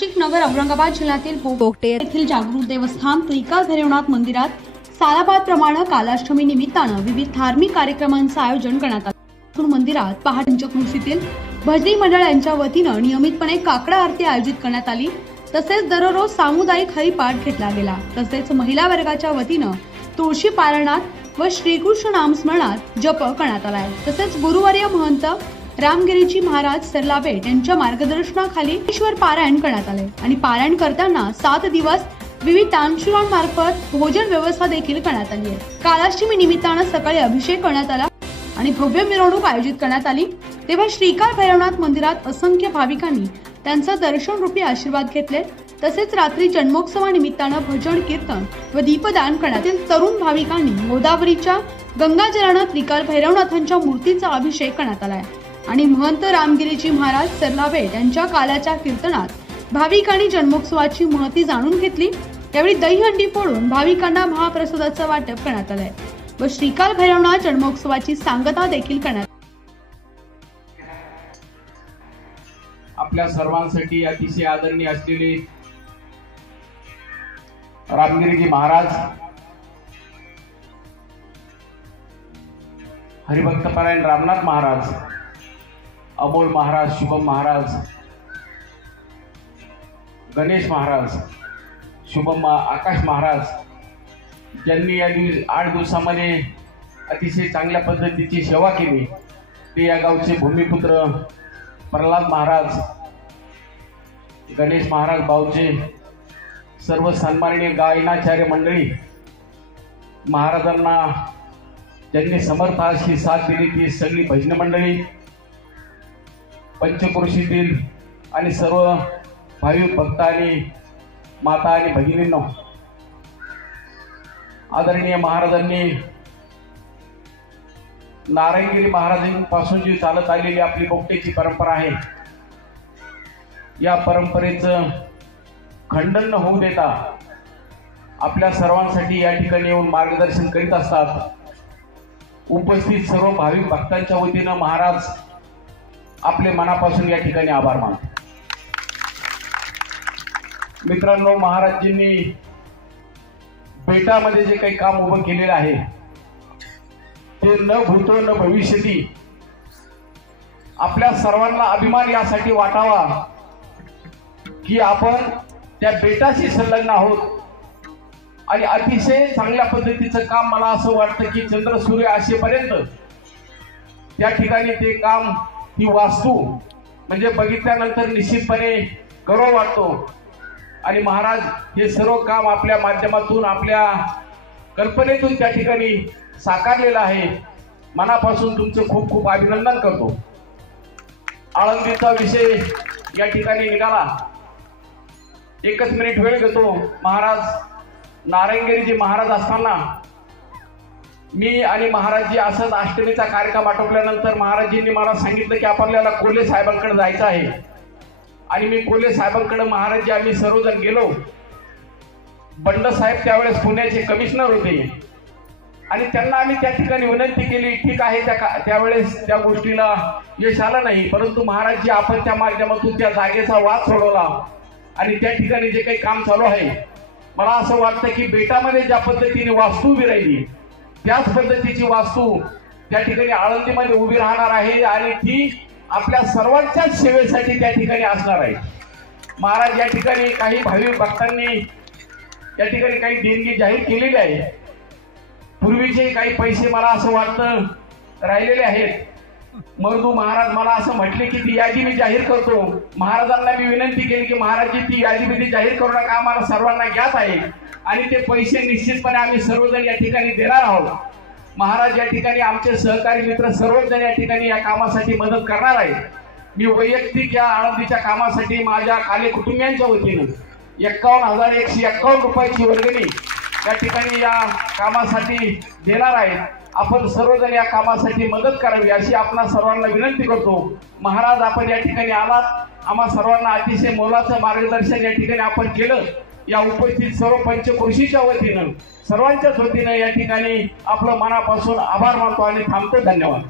नाशिक नगर औरंगाबाद जिल्ह्यातील पोगटे येथील जागृत देवस्थान त्रिकाल भैरवनाथ मंदिरात सालाबादप्रमाणे कालाष्टमी निमित्तानं विविध धार्मिक कार्यक्रमांचं आयोजन करण्यात आलं। मंदिरात पहाटे पंचक्रोशीतील भजनी मंडळ यांच्या वतीनं नियमितपणे काकडा आरती आयोजित करण्यात आली। तसेच दररोज सामुदायिक हरिपाठ घेतला गेला। तसेच महिला वर्गाच्या वतीनं तुळशी पारायणात व श्रीकृष्ण नामस्मरणात जप करण्यात आला। तसेच गुरुवर्य महंत रामगिरीजी महाराज सरलाबेट यांच्या मार्गदर्शनाखाली ईश्वर पारायण करण्यात आले आणि पारायण करताना 7 दिवस विविध दानशूरांमार्फत भोजन व्यवस्था देखील करण्यात आली आहे। कालाष्टमी निमित्तानं सकाळी अभिषेक करण्यात आला आणि भव्य मिरवणूक आयोजित करण्यात आली। तेव्हा श्रीकाल भैरवनाथ मंदिरात असंख्य भाविकांनी त्यांचा दर्शन रूपी आशीर्वाद घेतले। तसेच रात्री जन्मोत्सवानिमित्तानं भजन कीर्तन व दीपदान करण्यात तरुण भाविकांनी गोदावरीच्या गंगाजलानं त्रिकाल भैरवनाथांच्या मूर्तीचा अभिषेक करण्यात आला आणि महंत रामगिरीजी महाराज सरलाबेट यांच्या काल्याच्या कीर्तनात भाविकांनी जन्मोत्सवाची महती जाणून घेतली। यावेळी दहीहंडी फोडून भाविकांना महाप्रसादाचं वाटप करण्यात आलंय व श्रीकाल भैरवनाथ जन्मोत्सवाची सांगता देखील करण्यात। आपल्या सर्वांसाठी अतिशय आदरणीय असलेले रामगिरीजी महाराज, हरिभक्तपरायण रामनाथ महाराज, अमोल महाराज, शुभम महाराज, गणेश महाराज, शुभम आकाश महाराज ज्यांनी या 8 दिवसामध्ये अतिशय चांगल्या पद्धतीची सेवा केली। ते या गावचे भूमिपुत्र प्रल्हाद महाराज, गणेश महाराज बावचे, सर्व सन्माननीय गायनाचार्य मंडळी, महाराजांना ज्यांनी समर्थ अशी साथ दिली ती सगळी भजन मंडळी, पंचक्रोशीतील आणि सर्व भाविक भक्त आणि माता आणि भगिनींनो, आदरणीय महाराजांनी नारायणगिरी महाराजांपासून जी चालत आलेली आपली पोगटेची परंपरा आहे, या परंपरेचं खंडन न होऊ देता आपल्या सर्वांसाठी या ठिकाणी येऊन मार्गदर्शन करीत असतात। उपस्थित सर्व भाविक भक्तांच्या वतीनं महाराज आपले मनापासून या ठिकाणी आभार मानतो। मित्रांनो, महाराजजींनी बेटामध्ये जे काही काम उभं केलेलं आहे ते न भूतो न भविष्यती आपल्या सर्वांना अभिमान यासाठी वाटावा की आपण त्या बेटाशी संलग्न आहोत आणि अतिशय चांगल्या पद्धतीचं काम, मला असं वाटतं की चंद्र सूर्य असेपर्यंत त्या ठिकाणी ते काम, ही वास्तू म्हणजे बघितल्यानंतर निश्चितपणे गौरव वाटतो। आणि महाराज हे सर्व काम आपल्या माध्यमातून, आपल्या कल्पनेतून त्या ठिकाणी साकारलेलं आहे। मनापासून तुमचं खूप खूप अभिनंदन करतो। आळंदीचा विषय या ठिकाणी निघाला, एकच मिनिट वेळ घेतो। महाराज नारायणगिरीजी महाराज असताना मी आणि महाराजजी असंच अष्टमीचा कार्यक्रम आटोपल्यानंतर महाराजजींनी मला सांगितलं की आपल्याला कोल्हे साहेबांकडे जायचं आहे। आणि मी कोल्हे साहेबांकडे महाराजजी आम्ही सर्वजण गेलो। बंड साहेब त्यावेळेस पुण्याचे कमिशनर होते आणि त्यांना आम्ही त्या ठिकाणी विनंती केली। ठीक आहे, त्यावेळेस त्या गोष्टीला यश आलं नाही, परंतु महाराजजी आपण त्या माध्यमातून त्या जागेचा वाद सोडवला आणि त्या ठिकाणी जे काही काम चालू आहे, मला असं वाटतं की बेटामध्ये ज्या पद्धतीने वास्तू उभी राहिली त्याच पद्धतीची वास्तू त्या ठिकाणी आळंदीमध्ये उभी राहणार आहे आणि ती आपल्या सर्वांच्याच सेवेसाठी त्या ठिकाणी असणार आहे। महाराज या ठिकाणी काही भाविक भक्तांनी या ठिकाणी काही देणगी जाहीर केलेली आहे। पूर्वीचे काही पैसे मला असं वाटतं राहिलेले आहेत। मर्दू महाराज मला असं म्हटले की ती यादी मी जाहीर करतो। महाराजांना मी विनंती केली की महाराजजी ती यादी मी जाहीर करू नका, आम्हाला सर्वांना ज्ञात आहे आणि ते पैसे निश्चितपणे आम्ही सर्वजण या ठिकाणी देणार आहोत। महाराज या ठिकाणी आमचे सहकारी मित्र सर्वजण या ठिकाणी या कामासाठी मदत करणार आहेत। मी वैयक्तिक या आळंदीच्या कामासाठी माझ्या काले कुटुंबियांच्या वतीनं 51,151 रुपयाची वर्गणी या ठिकाणी या कामासाठी देणार आहे। आपण सर्वजण या कामासाठी मदत करावी अशी आपणा सर्वांना विनंती करतो। महाराज आपण या ठिकाणी आलात, आम्हा सर्वांना अतिशय मोलाचं मार्गदर्शन या ठिकाणी आपण केलं। या उपस्थित सर्व पंचक्रोशीच्या वतीनं, सर्वांच्याच वतीनं या ठिकाणी आपलं मनापासून आभार मानतो आणि थांबतो। धन्यवाद।